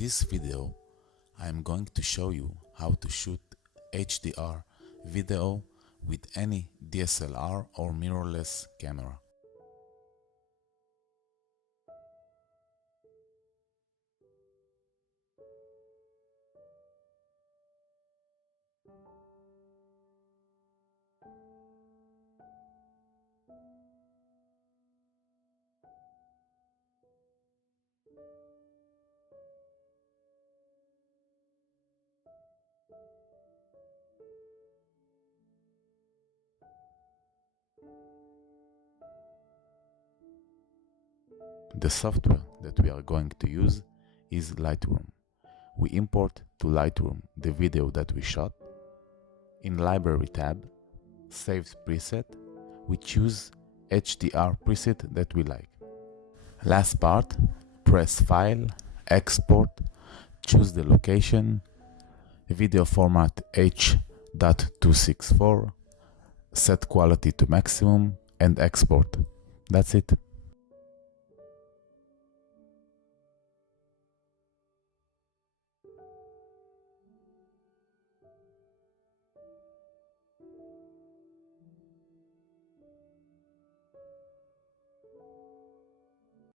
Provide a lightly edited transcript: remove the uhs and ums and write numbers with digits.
this video, I am going to show you how to shoot HDR video with any DSLR or mirrorless camera. The software that we are going to use is Lightroom. We import to Lightroom the video that we shot. In Library tab, Saved Preset, we choose HDR preset that we like. Last part, press File, Export, choose the location, video format H.264, set quality to maximum and export. That's it.